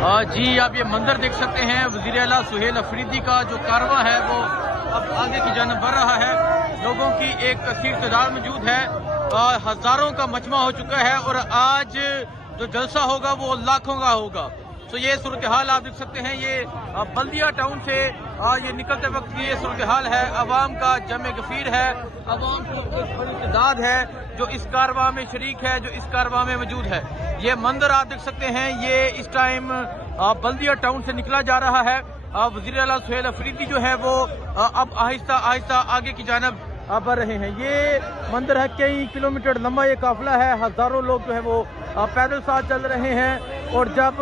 जी आप ये मंजर देख सकते हैं वज़ीर आला सुहेल अफरीदी का जो कारवां है वो अब आगे की जानिब बढ़ रहा है। लोगों की एक कसीर तादाद मौजूद है, हजारों का मजमा हो चुका है और आज जो जलसा होगा वो लाखों का होगा। तो ये सूरत हाल आप देख सकते हैं। ये बल्दिया टाउन से ये निकलते वक्त की ये सूरत हाल है। अवाम का जमे गफीर है, अवाम की एक बड़ी तादाद है जो इस कारवां में शरीक है, जो इस कारवां में मौजूद है। ये मंजर आप देख सकते हैं। ये इस टाइम बल्दिया टाउन से निकला जा रहा है। वज़ीर आला सुहेल अफरीदी जो है वो अब आहिस्ता आहिस्ता आगे की जानिब बढ़ रहे हैं। ये मंदिर है, कई किलोमीटर लंबा ये काफिला है। हजारों लोग जो है वो पैदल साथ चल रहे हैं और जब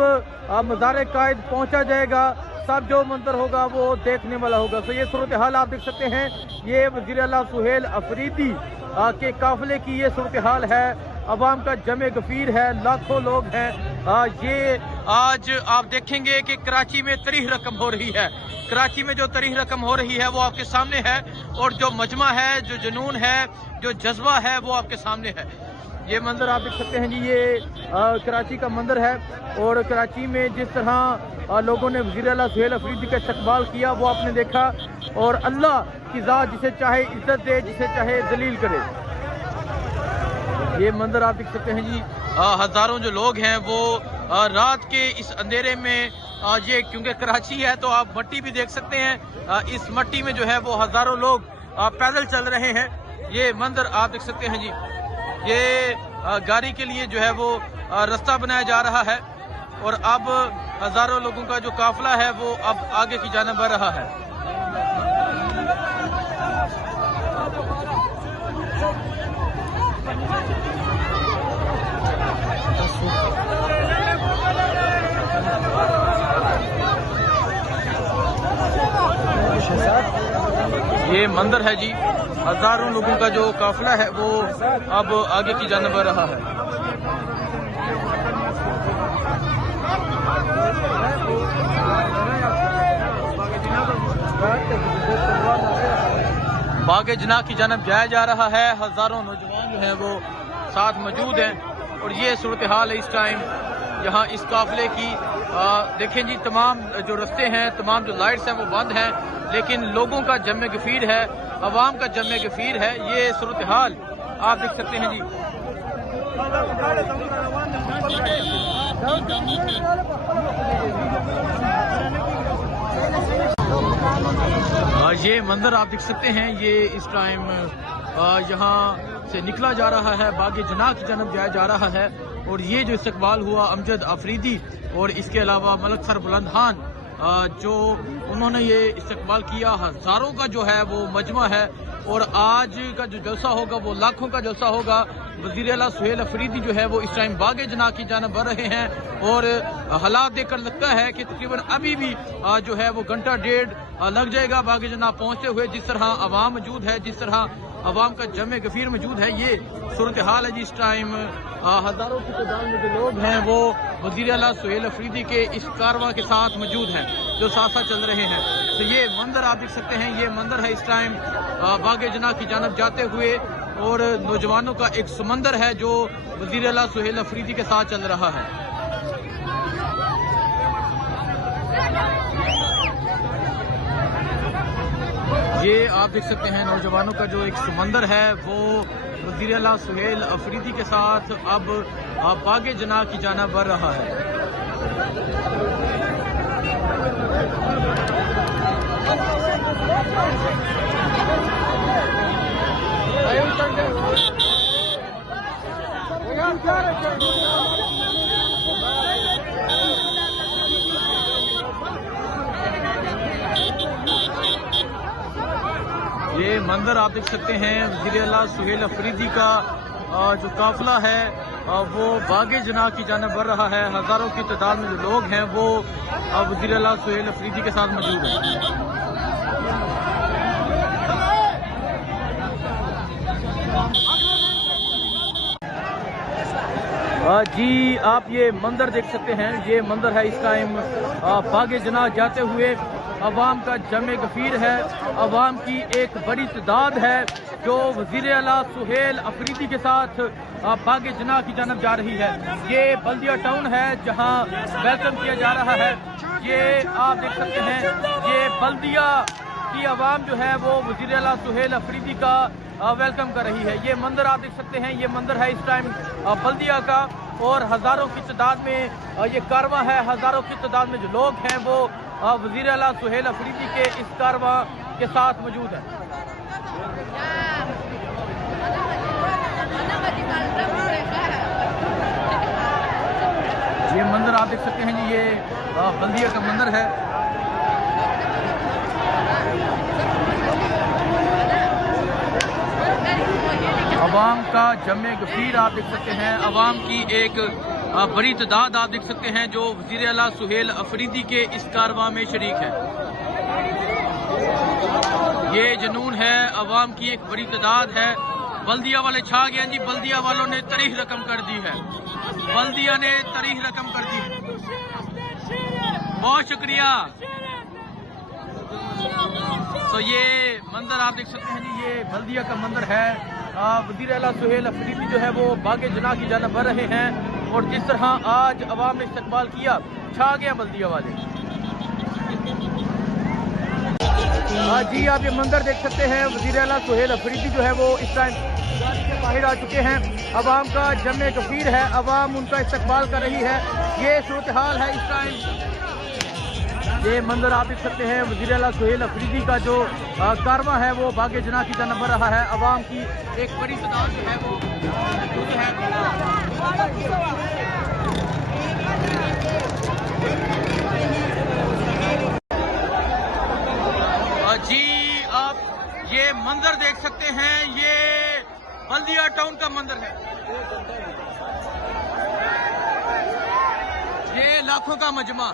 मज़ार कायद पहुंचा जाएगा तब जो मंदिर होगा वो देखने वाला होगा। तो ये सूरत हाल आप देख सकते हैं। ये वज़ीर आला सुहेल अफरीदी के काफिले की ये सूरत हाल है। अवाम का जमे गफीर है, लाखों लोग हैं। ये आज आप देखेंगे कि कराची में तरीह रकम हो रही है। कराची में जो तरीह रकम हो रही है वो आपके सामने है और जो मजमा है, जो जुनून है, जो जज्बा है वो आपके सामने है। ये मंदिर आप देख सकते हैं जी। ये कराची का मंदिर है और कराची में जिस तरह लोगों ने वज़ीर आला सुहेल अफरीदी का इस्तकबाल किया वो आपने देखा। और अल्लाह की ज़ात जिसे चाहे इज्जत दे, जिसे चाहे जलील करे। ये मंदिर आप देख सकते हैं जी। हजारों जो लोग हैं वो रात के इस अंधेरे में ये क्योंकि कराची है तो आप मट्टी भी देख सकते हैं। इस मट्टी में जो है वो हजारों लोग पैदल चल रहे हैं। ये मंदिर आप देख सकते हैं जी। ये गाड़ी के लिए जो है वो रास्ता बनाया जा रहा है और अब हजारों लोगों का जो काफिला है वो अब आगे की जानिब बढ़ रहा है। ये मंदिर है जी। हजारों लोगों का जो काफिला है वो अब आगे की जानिब बढ़ रहा है। बागे जना की जानिब जाया जा रहा है। हजारों नौजवान जो हैं वो साथ मौजूद हैं और ये सूरत हाल है इस टाइम यहाँ इस काफिले की। देखें जी, तमाम जो रास्ते हैं, तमाम जो लाइट्स हैं वो बंद हैं, लेकिन लोगों का जमे गफीर है, अवाम का जमे गफीर है। ये सूरत हाल आप देख सकते हैं जी। ये मंदिर आप देख सकते हैं। ये इस टाइम यहाँ से निकला जा रहा है, बागे जना की जानिब जाया जा रहा है। और ये जो इस्तकबाल हुआ अमजद अफरीदी और इसके अलावा मलक सर बुलंद खान जो उन्होंने ये इस्तकबाल किया, हजारों का जो है वो मजमा है और आज का जो जलसा होगा वो लाखों का जलसा होगा। वज़ीर आला सुहेल अफरीदी जो है वो इस टाइम बागे जना की जानिब बढ़ रहे हैं और हालात देखकर लगता है कि तकरीबन अभी भी जो है वो घंटा डेढ़ लग जाएगा बागे जना पहुंचते हुए। जिस तरह अवाम मौजूद है, जिस तरह अवाम का जमे गफीर मौजूद है, ये सूरत हाल है जी। इस टाइम हजारों की तादाद में जो लोग हैं वो वज़ीर आला सुहेल अफरीदी के इस कारवां के साथ मौजूद हैं, जो साथ साथ चल रहे हैं। तो ये मंदिर आप देख सकते हैं। ये मंदिर है इस टाइम बागे जना की जानिब जाते हुए और नौजवानों का एक समंदर है जो वज़ीर आला सुहेल अफरीदी के साथ चल रहा है। ये आप देख सकते हैं नौजवानों का जो एक समंदर है वो वज़ीर आला सुहेल अफरीदी के साथ अब बागे जना की जानिब बढ़ रहा है। ये मंदिर आप देख सकते हैं। वज़ीर आला सुहेल अफरीदी का जो काफिला है वो बागे जना की जानिब बढ़ रहा है। हजारों की तादाद में जो लोग हैं वो वज़ीर आला सुहेल अफरीदी के साथ मौजूद हैं। जी आप ये मंदिर देख सकते हैं। ये मंदिर है इस टाइम बागे जना जाते हुए। अवाम का जमे गफीर है, अवाम की एक बड़ी तादाद है जो वज़ीर आला सुहेल अफरीदी के साथ बागे जना की जानब जा रही है। ये बल्दिया टाउन है जहां वेलकम किया जा रहा है। ये आप देख सकते हैं, ये बल्दिया की आवाम जो है वो वज़ीर आला सुहेल अफरीदी का वेलकम कर रही है। ये मंदिर आप देख सकते हैं, ये मंदिर है इस टाइम बल्दिया का, और हज़ारों की तादाद में ये कारवां है। हज़ारों की तादाद में जो लोग हैं वो वज़ीर आला सुहेल अफरीदी के इस कारवां के साथ मौजूद है। ये मंदिर आप देख सकते हैं जी, ये बल्दिया का मंदिर है। अवाम का जमे गफीर आप देख सकते हैं, अवाम की एक बड़ी तादाद आप देख सकते हैं जो वज़ीर आला सुहेल अफरीदी के इस कारवां में शरीक है। ये जुनून है, अवाम की एक बड़ी तादाद है। बल्दिया वाले छा गए हैं जी, बल्दिया वालों ने तारीख रकम कर दी है, बल्दिया ने तारीख रकम कर दी है। बहुत शुक्रिया। तो ये मंदिर आप देख सकते हैं जी, ये बल्दिया का मंदिर है। वज़ीर आला सुहेल अफरीदी जो है वो बागे जना की जानब बढ़ रहे हैं, और जिस तरह आज अवाम ने इस्तकबाल किया, छा गया बल्दिया वाले। जी आप ये मंदिर देख सकते हैं, वज़ीर आला सुहेल अफरीदी जो है वो इस टाइम बाहर आ चुके हैं। अवाम का जमे गफीर है, अवाम उनका इस्तकबाल कर रही है। ये सूरत हाल है इस टाइम। ये मंदिर आप देख सकते हैं, वज़ीर आला सुहेल अफरीदी का जो कारवां है वो बागे जना की जानब बढ़ रहा है। अवाम की एक बड़ी तादाद जो है वो है। जी आप ये मंदिर देख सकते हैं, ये बल्दिया टाउन का मंदिर है। ये लाखों का मजमा,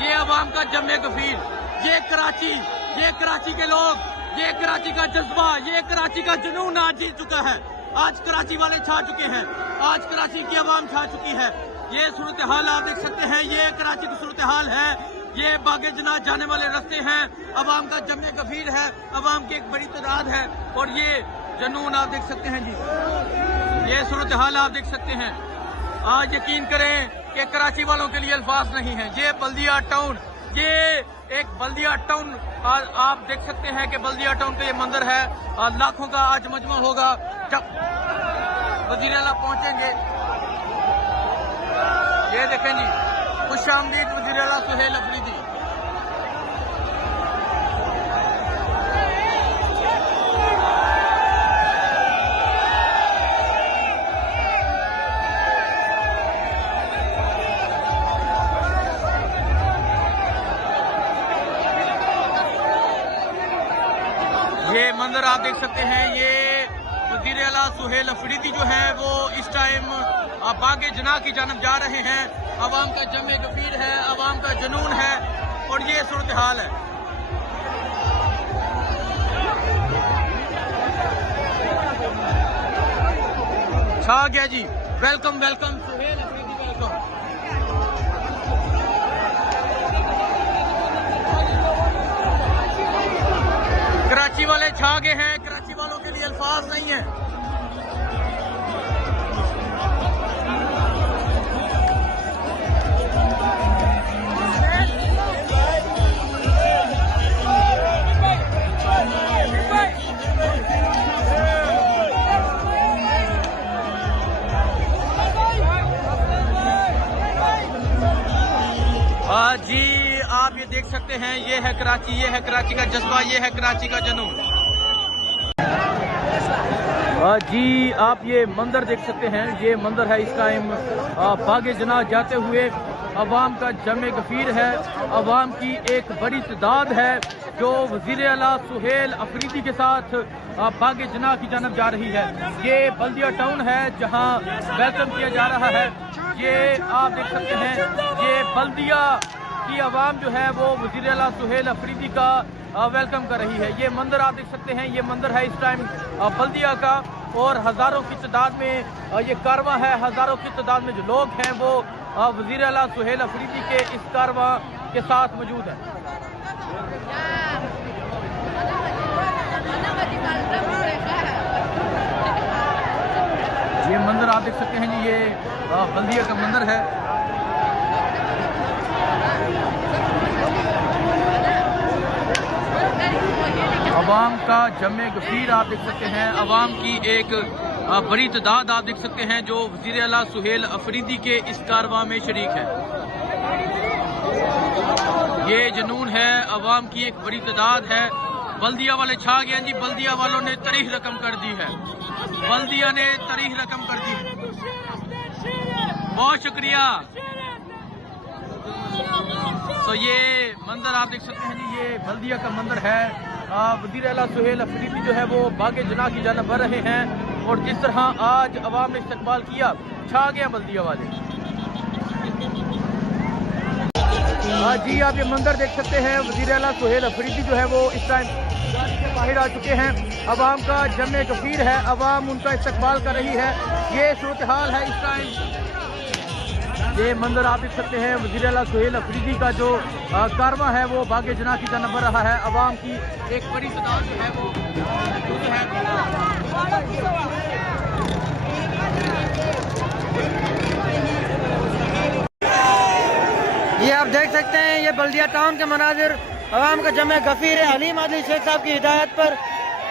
ये अवाम का जमे गफीर, ये कराची के लोग, ये कराची का जज्बा, ये कराची का जुनून आज जीत चुका है। आज कराची वाले छा चुके हैं, आज कराची की अवाम छा चुकी है। ये सूरत हाल आप देख सकते हैं, ये कराची की सूरत हाल है। ये बागे जना जाने वाले रास्ते हैं, अवाम का जमे गफीर है, अवाम की एक बड़ी तादाद है, और ये जुनून आप देख सकते हैं जी, ये सूरत हाल आप देख सकते हैं। आज यकीन करें कि कराची वालों के लिए अल्फाज नहीं है। ये बल्दिया टाउन, ये एक बल्दिया टाउन आप देख सकते हैं कि बल्दिया टाउन का ये मंदिर है। लाखों का आज मजमा होगा जब वज़ीर आला पहुंचेंगे। ये देखें जी, खुशामदीद वज़ीर आला सुहेल अफरीदी। ये मंदिर आप देख सकते हैं, ये वज़ीर आला सुहेल अफरीदी जो है वो इस टाइम बागे जना की जानब जा रहे हैं। अवाम का जमे गफीर है, अवाम का जुनून है, और ये सूरत हाल है। छा गया जी, welcome welcome Suhail Afridi, welcome. Karachi वाले छा गए हैं, कराची वालों के लिए अल्फाज नहीं है। जी आप ये देख सकते हैं, ये है कराची, ये है कराची का जज्बा, ये है कराची का जुनून। जी आप ये मंदिर देख सकते हैं, ये मंदिर है इस टाइम बागे जना जाते हुए। अवाम का जमे गफीर है, अवाम की एक बड़ी तादाद है जो वज़ीर आला सुहेल अफरीदी के साथ बागे जना की जानब जा रही है। ये बल्दिया टाउन है जहां वेलकम किया जा रहा है। ये आप देख सकते हैं, ये बल्दिया की आवाम जो है वो वज़ीर आला सुहेल अफरीदी का वेलकम कर रही है। ये मंदिर आप देख सकते हैं, ये मंदिर है इस टाइम बल्दिया का, और हज़ारों की तादाद में ये कारवां है। हज़ारों की तादाद में जो लोग हैं वो वज़ीर आला सुहेल अफरीदी के इस कारवां के साथ मौजूद है। ये मंदिर आप देख सकते हैं जी, ये बल्दिया का मंदिर है। अवाम का जमे गफीर आप देख सकते हैं। अवाम की एक बड़ी तादाद आप देख सकते हैं जो वज़ीर आला सुहेल अफरीदी के इस कारवां में शरीक है। ये जुनून है, अवाम की एक बड़ी तादाद है। बल्दिया वाले छा गए हैं जी, बल्दिया वालों ने तारीख रकम कर दी है, बल्दिया ने तारीख रकम कर दी। बहुत शुक्रिया। तो ये मंदिर आप देख सकते हैं जी, ये बल्दिया का मंदिर है। वज़ीर आला सुहेल अफरीदी जो है वो बागे जना की जानिब बढ़ रहे हैं और जिस तरह आज अवाम ने इस्तकबाल किया, छा गया बल्दिया वाले। जी आप ये मंदिर देख सकते हैं, वज़ीर आला सुहेल अफरीदी जो है वो इस टाइम से बाहर आ चुके हैं। अवाम का जमे गफीर है, अवाम उनका इस्तकबाल कर रही है। ये सूरत हाल है इस टाइम। ये मंदिर आप देख सकते हैं, वज़ीर आला सुहेल अफरीदी का जो कारवां है वो बागे जना की जानिब बढ़ रहा है। अवाम की एक बड़ी तादाद जो है वो है। ये आप देख सकते हैं, ये बल्दिया टाउन के मनाजिर, अवाम का जमे गफीर है। हलीम आदिल शेख साहब की हिदायत पर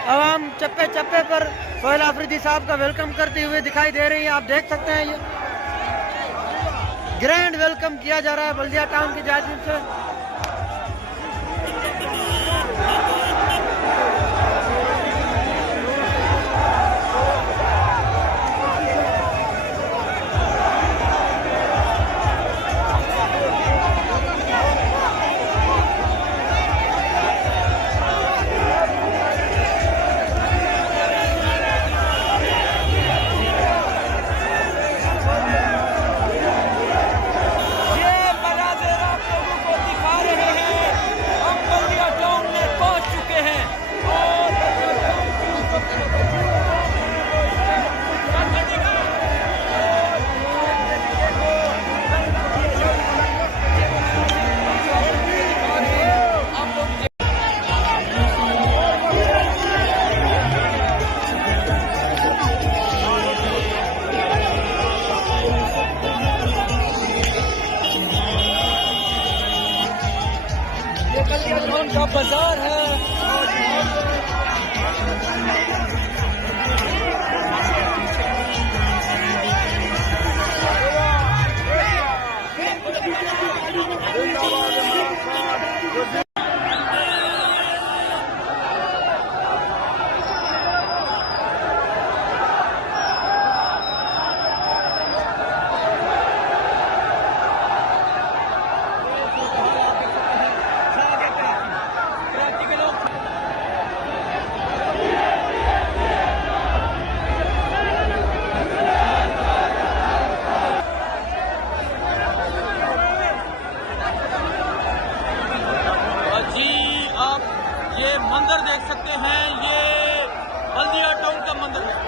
अवाम चप्पे चप्पे पर सुहेल अफरीदी साहब का वेलकम करते हुए दिखाई दे रही है। आप देख सकते हैं, ये ग्रैंड वेलकम किया जा रहा है बल्दिया टाउन की जानिब से। का बाजार है। ये मंदिर देख सकते हैं, ये बल्दिया टाउन का मंदिर है।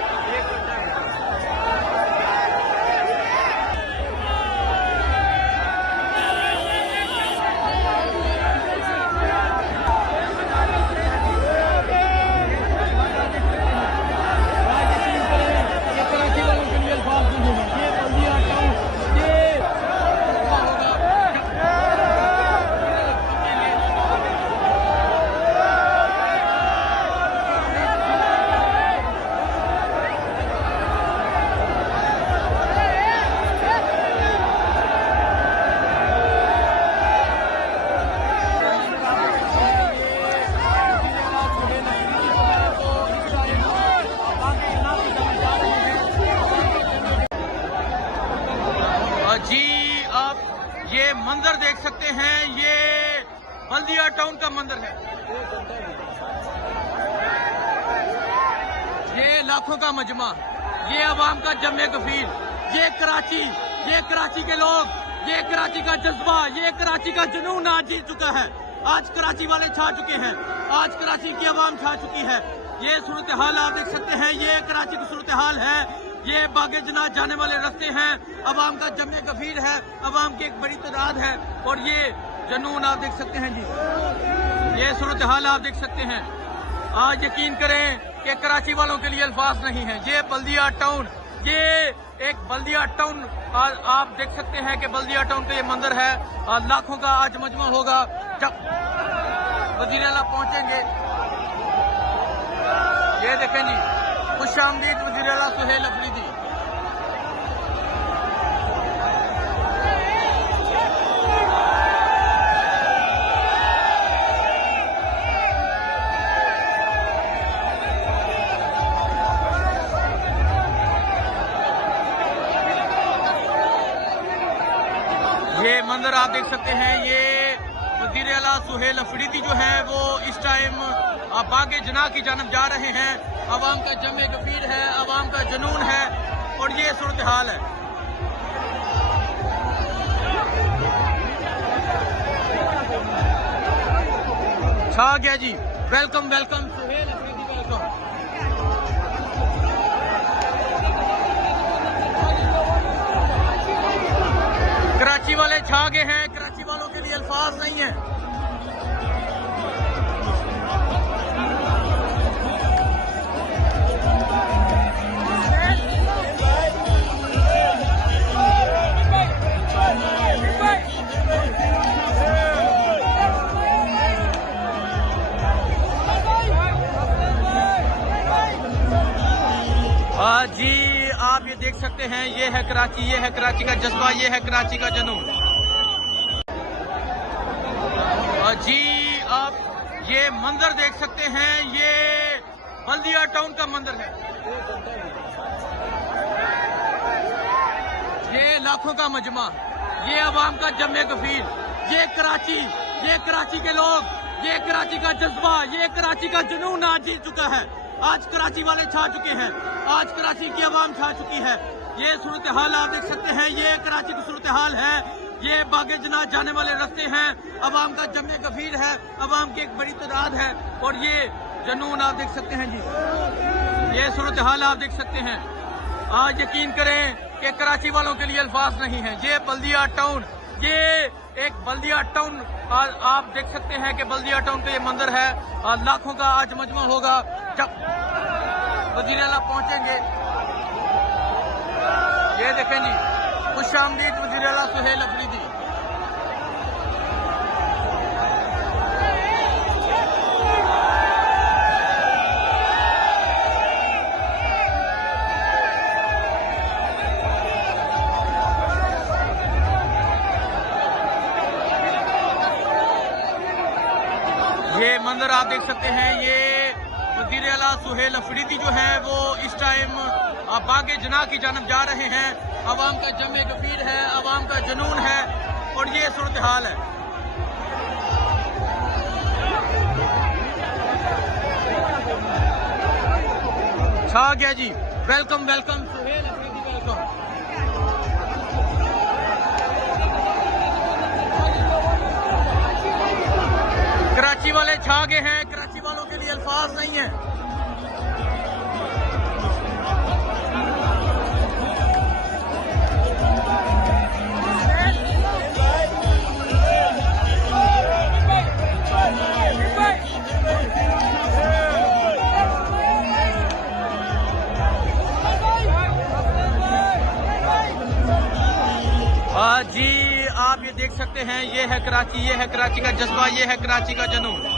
जी आप ये मंदिर देख सकते हैं, ये बल्दिया टाउन का मंदिर है। ये लाखों का मजमा, ये अवाम का जमे गफीर, ये कराची के लोग, ये कराची का जज्बा, ये कराची का जुनून आज जीत चुका है। आज कराची वाले छा चुके हैं, आज कराची की अवाम छा चुकी है। ये सूरत हाल आप देख सकते हैं, ये कराची की सूरत हाल है। ये बागे जना जाने वाले रास्ते हैं, अवाम का जमे गफीर है, अवाम की एक बड़ी तादाद है और ये जुनून आप देख सकते हैं जी, ये सूरत हाल आप देख सकते हैं। आज यकीन करें कि कराची वालों के लिए अल्फाज नहीं है। ये बल्दिया टाउन ये एक बल्दिया टाउन आप देख सकते हैं कि बल्दिया टाउन का ये मंदिर है। लाखों का आज मजमा होगा जब वजीर आला पहुंचेंगे। ये देखें जी, खुशामदीद वजीर आला सुहेल अफरीदी। ये मंदिर आप देख सकते हैं, ये वजीर आला सुहेल अफरीदी जो है वो इस टाइम बागे जना की जानब जा रहे हैं। अवाम का जमे गफीर है, अवाम का जुनून है और ये सूरत हाल है। छा गया जी। Welcome welcome Suhail Afridi, welcome. Karachi वाले छा गए हैं, कराची वालों के लिए अल्फाज नहीं है। जी आप ये देख सकते हैं, ये है कराची, ये है कराची का जज्बा, ये है कराची का जुनून। जी आप ये मंदिर देख सकते हैं, ये बल्दिया टाउन का मंदिर है। ये लाखों का मजमा, ये अवाम का जमे गफीर, ये कराची के लोग, ये कराची का जज्बा, ये कराची का जुनून आज जीत चुका है। आज कराची वाले छा चुके हैं, आज कराची की आवाम छा चुकी है। ये सूरत हाल आप देख सकते हैं, ये कराची की सूरत हाल है। ये बागे जना जाने वाले रास्ते हैं, अवाम का जमे गफीर है, अवाम की एक बड़ी तादाद है और ये जुनून आप देख सकते हैं जी। ये सूरत हाल आप देख सकते हैं। आज यकीन करें कि कराची वालों के लिए अल्फाज नहीं है। ये बल्दिया टाउन, ये एक बल्दिया टाउन आप देख सकते हैं कि बल्दिया टाउन का ये मंदिर है। लाखों का आज मजमा होगा जब वजीर आला पहुंचेंगे। ये देखें जी, खुशामदीद वजीर आला सुहेल अफरीदी। ये मंदिर आप देख सकते हैं, ये वजीर आला सुहेल अफरीदी जो है वो इस टाइम बागे जना की जानब जा रहे हैं। अवाम का जमे गफीर है, अवाम का जुनून है और ये सूरत हाल है। छा गया जी। Welcome welcome Suhail Afridi, welcome. Karachi वाले छा गए हैं, कराची वालों के लिए अल्फाज नहीं है। जी आप ये देख सकते हैं, ये है कराची, ये है कराची का जज्बा, ये है कराची का जुनून।